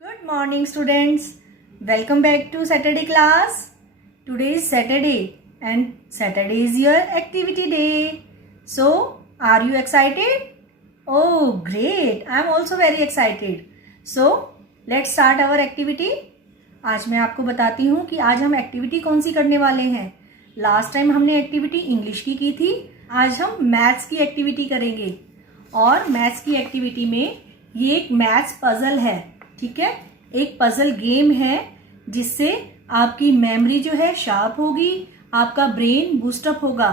Good morning students. Welcome back to Saturday class. Today is Saturday and Saturday is your activity day. So, are you excited? Oh, great. I am also very excited. So, let's start our activity. आज मैं आपको बताती हूँ कि आज हम activity कौन सी करने वाले हैं. लास्ट टाइम हमने एक्टिविटी इंग्लिश की थी. आज हम मैथ्स की एक्टिविटी करेंगे और मैथ्स की एक्टिविटी में ये एक मैथ्स पजल है. ठीक है, एक पजल गेम है जिससे आपकी मेमोरी जो है शार्प होगी, आपका ब्रेन बूस्टअप होगा.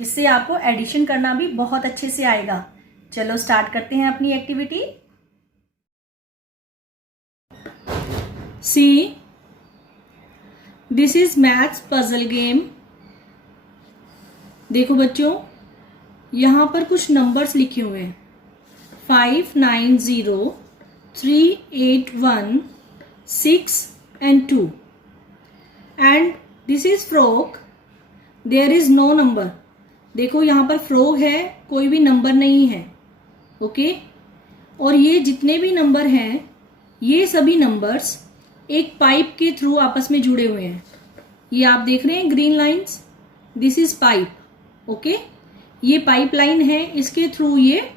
इससे आपको एडिशन करना भी बहुत अच्छे से आएगा. चलो स्टार्ट करते हैं अपनी activity. See, this is maths puzzle game. देखो बच्चों, यहां पर कुछ नंबर्स लिखे हुए हैं. 590 3, 8, 1, 6 and 2. And this is frog. There is no number. देखो यहाँ पर फ्रॉग है, कोई भी नंबर नहीं है. ओके, और ये जितने भी नंबर हैं, ये सभी नंबर्स एक पाइप के थ्रू आपस में जुड़े हुए हैं. ये आप देख रहे हैं green lines, this is pipe. Okay, ये पाइप लाइन है, इसके थ्रू ये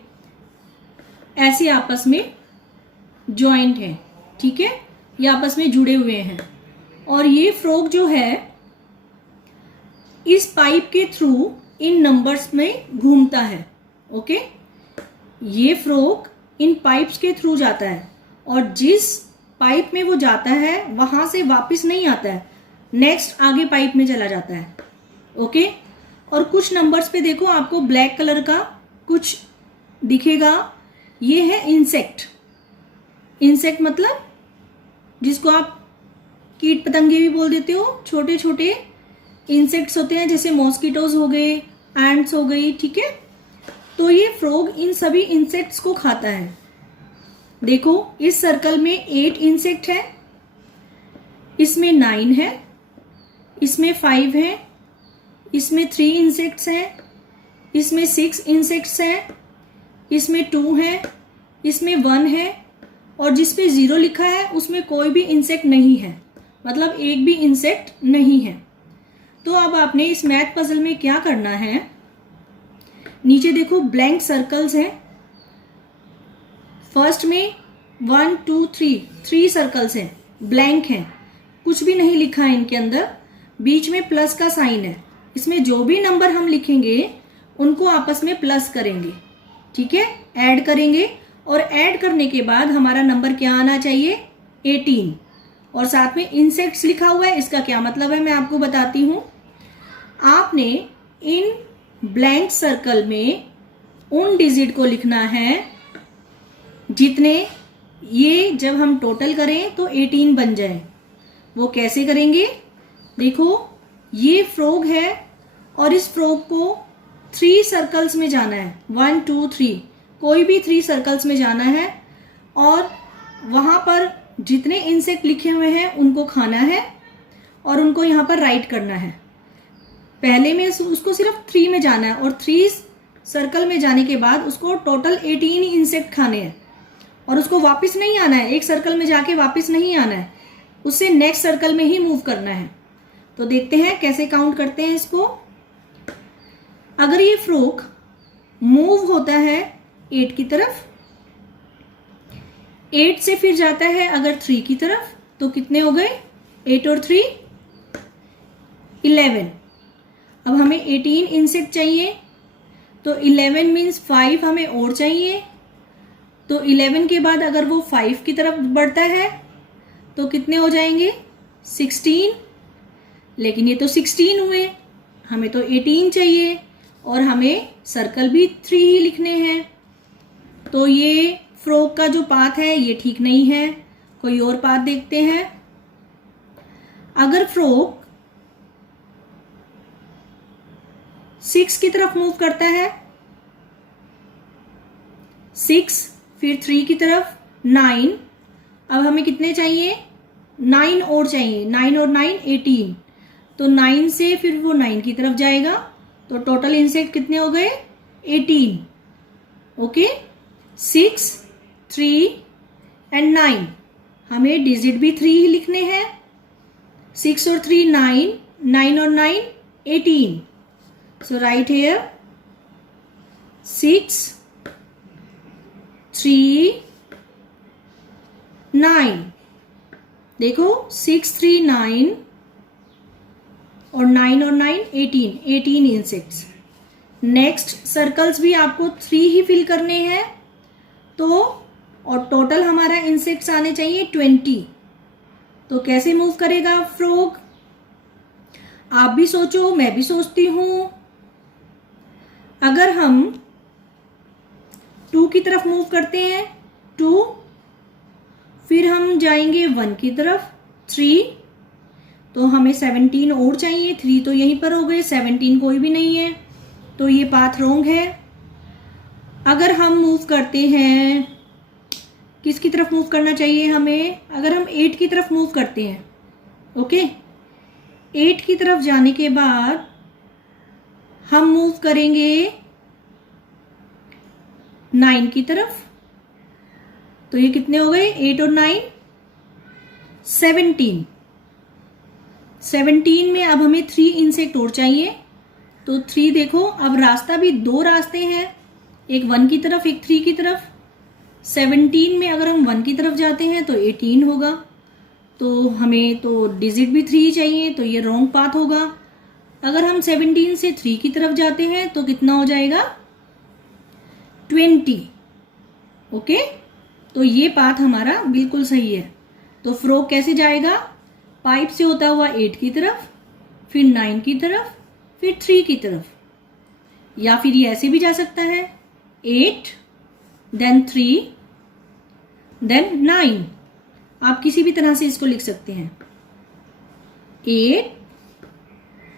ऐसे आपस में जॉइंट है. ठीक है, ये आपस में जुड़े हुए हैं. और ये फ्रॉग जो है इस पाइप के थ्रू इन नंबर्स में घूमता है. ओके, ये फ्रॉग इन पाइप्स के थ्रू जाता है और जिस पाइप में वो जाता है वहां से वापस नहीं आता है, नेक्स्ट आगे पाइप में चला जाता है. ओके, और कुछ नंबर्स पे देखो आपको ब्लैक कलर का कुछ दिखेगा, ये है इंसेक्ट. इंसेक्ट मतलब जिसको आप कीट पतंगे भी बोल देते हो. छोटे छोटे इंसेक्ट्स होते हैं, जैसे मॉस्किटोज हो गए, एंट्स हो गई. ठीक है, तो ये फ्रॉग इन सभी इंसेक्ट्स को खाता है. देखो इस सर्कल में 8 इंसेक्ट है, इसमें 9 है, इसमें 5 है, इसमें 3 इंसेक्ट्स हैं, इसमें 6 इंसेक्ट्स हैं, इसमें 2 है, इसमें 1 है, और जिसपे 0 लिखा है उसमें कोई भी इंसेक्ट नहीं है, मतलब एक भी इंसेक्ट नहीं है. तो अब आपने इस मैथ पजल में क्या करना है, नीचे देखो ब्लैंक सर्कल्स हैं. फर्स्ट में 1 2 3 सर्कल्स हैं, ब्लैंक हैं, कुछ भी नहीं लिखा है इनके अंदर. बीच में प्लस का साइन है. इसमें जो भी नंबर हम लिखेंगे उनको आपस में प्लस करेंगे. ठीक है, ऐड करेंगे, और ऐड करने के बाद हमारा नंबर क्या आना चाहिए, 18. और साथ में इंसेक्ट्स लिखा हुआ है. इसका क्या मतलब है मैं आपको बताती हूं. आपने इन ब्लैंक सर्कल में उन डिजिट को लिखना है जितने ये जब हम टोटल करें तो 18 बन जाए. वो कैसे करेंगे, देखो ये फ्रॉग है और इस फ्रॉग को 3 सर्कल्स में जाना है. 1 2 3, कोई भी 3 सर्कल्स में जाना है और वहां पर जितने इंसेक्ट लिखे हुए हैं उनको खाना है और उनको यहां पर राइट करना है. पहले में उसको सिर्फ 3 में जाना है और 3 सर्कल में जाने के बाद उसको टोटल 18 इंसेक्ट खाने हैं और उसको वापस नहीं आना है. एक सर्कल में जाके वापस नहीं आना है, उससे नेक्स्ट सर्कल में ही मूव करना है. तो देखते हैं कैसे काउंट करते हैं इसको. अगर ये फ्रॉग मूव होता है 8 की तरफ, 8 से फिर जाता है अगर 3 की तरफ, तो कितने हो गए, 8 और 3 11. अब हमें 18 इंसेक्ट चाहिए, तो 11 मीन्स 5 हमें और चाहिए. तो 11 के बाद अगर वो 5 की तरफ बढ़ता है तो कितने हो जाएंगे, 16. लेकिन ये तो 16 हुए, हमें तो 18 चाहिए और हमें सर्कल भी 3 ही लिखने हैं. तो ये फ्रॉग का जो पाथ है ये ठीक नहीं है, कोई और पाथ देखते हैं. अगर फ्रॉग 6 की तरफ मूव करता है, 6 फिर 3 की तरफ 9, अब हमें कितने चाहिए, 9 और चाहिए. 9 और 9 18, तो 9 से फिर वो 9 की तरफ जाएगा, तो टोटल इंसेक्ट कितने हो गए, 18. ओके, 6 3 एंड 9 हमें डिजिट भी 3 ही लिखने हैं। 6 और 3 9, 9 और 9 18। सो राइट हियर 6 3 9। देखो 6 3 9 और 9 और 9 18 इंसेक्ट्स। नेक्स्ट सर्कल्स भी आपको 3 ही फिल करने हैं, तो और टोटल हमारा इंसेक्ट्स आने चाहिए 20। तो कैसे मूव करेगा फ्रॉग? आप भी सोचो, मैं भी सोचती हूं। अगर हम 2 की तरफ मूव करते हैं 2, फिर हम जाएंगे 1 की तरफ 3, तो हमें 17 और चाहिए। 3 तो यहीं पर हो गए, 17 कोई भी नहीं है, तो ये पाथ रॉन्ग है। अगर हम मूव करते हैं, किसकी तरफ मूव करना चाहिए हमें? अगर हम 8 की तरफ मूव करते हैं, ओके, 8 की तरफ जाने के बाद हम मूव करेंगे 9 की तरफ, तो ये कितने हो गए? 8 और 9 17। 17 में अब हमें 3 इंसेक्ट और चाहिए, तो 3 देखो, अब रास्ता भी 2 रास्ते हैं, एक 1 की तरफ एक 3 की तरफ। 17 में अगर हम 1 की तरफ जाते हैं तो 18 होगा, तो हमें तो डिजिट भी 3 चाहिए, तो ये रॉन्ग पाथ होगा। अगर हम 17 से 3 की तरफ जाते हैं तो कितना हो जाएगा? 20। ओके, तो ये पाथ हमारा बिल्कुल सही है। तो फ्रॉग कैसे जाएगा? पाइप से होता हुआ 8 की तरफ, फिर 9 की तरफ, फिर 3 की तरफ, या फिर ये ऐसे भी जा सकता है 8 देन 3 देन 9। आप किसी भी तरह से इसको लिख सकते हैं। 8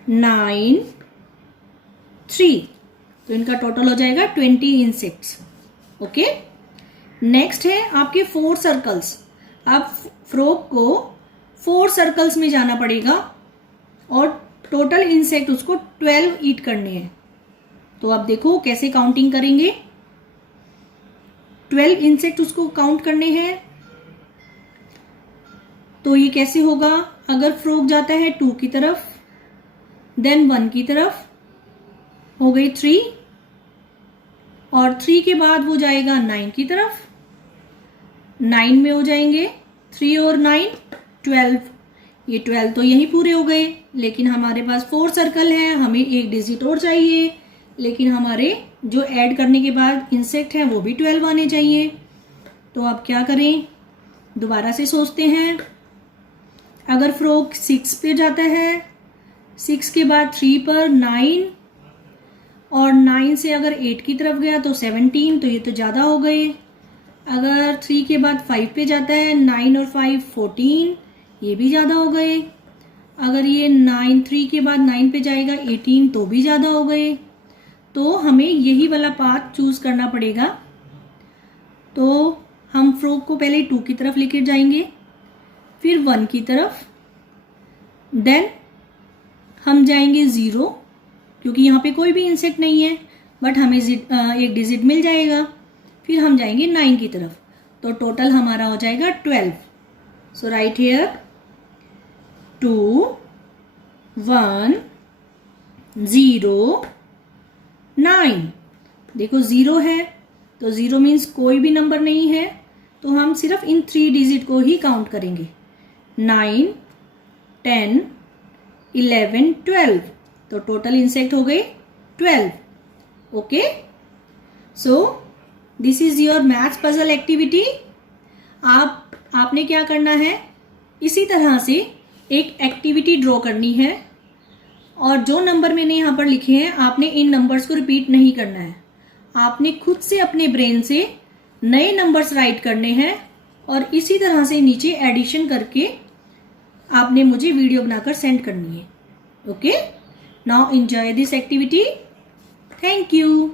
9 3, तो इनका टोटल हो जाएगा 20 इंसेक्ट्स। ओके, नेक्स्ट है आपके 4 सर्कल्स। आप फ्रॉग को 4 सर्कल्स में जाना पड़ेगा और टोटल इंसेक्ट उसको 12 ईट करने हैं। तो आप देखो कैसे काउंटिंग करेंगे। 12 इंसेक्ट उसको काउंट करने हैं, तो ये कैसे होगा? अगर फ्रॉग जाता है 2 की तरफ, देन 1 की तरफ, हो गई 3, और 3 के बाद वो जाएगा 9 की तरफ, 9 में हो जाएंगे 3 और 9 12। ये 12 तो यही पूरे हो गए, लेकिन हमारे पास 4 सर्कल है, हमें एक डिजिट और चाहिए, लेकिन हमारे जो ऐड करने के बाद इंसेक्ट है वो भी 12 आने चाहिए। तो आप क्या करें? दोबारा से सोचते हैं। अगर फ्रॉग 6 पे जाता है, 6 के बाद 3 पर 9, और 9 से अगर 8 की तरफ गया तो 17, तो ये तो ज़्यादा हो गए। अगर 3 के बाद 5 पे जाता है, 9 और 5 14, ये भी ज़्यादा हो गए। अगर ये 3 के बाद 9 पे जाएगा 18, तो भी ज़्यादा हो गए। तो हमें यही वाला पाथ चूज करना पड़ेगा। तो हम फ्रॉग को पहले 2 की तरफ लेकर जाएंगे, फिर 1 की तरफ, देन हम जाएंगे 0, क्योंकि यहाँ पे कोई भी इंसेक्ट नहीं है, बट हमें एक डिजिट मिल जाएगा। फिर हम जाएंगे 9 की तरफ, तो टोटल हमारा हो जाएगा 12। सो राइट हियर 2 1 0 9। देखो 0 है, तो 0 मीन्स कोई भी नंबर नहीं है, तो हम सिर्फ इन 3 डिजिट को ही काउंट करेंगे। 9 10 11 12, तो टोटल इंसेक्ट हो गए 12। Okay, so this is your maths puzzle activity. आपने क्या करना है, इसी तरह से एक एक्टिविटी ड्रॉ करनी है, और जो नंबर मैंने यहाँ पर लिखे हैं आपने इन नंबर्स को रिपीट नहीं करना है। आपने खुद से अपने ब्रेन से नए नंबर्स राइट करने हैं, और इसी तरह से नीचे एडिशन करके आपने मुझे वीडियो बनाकर सेंड करनी है। Okay, now enjoy this activity. Thank you.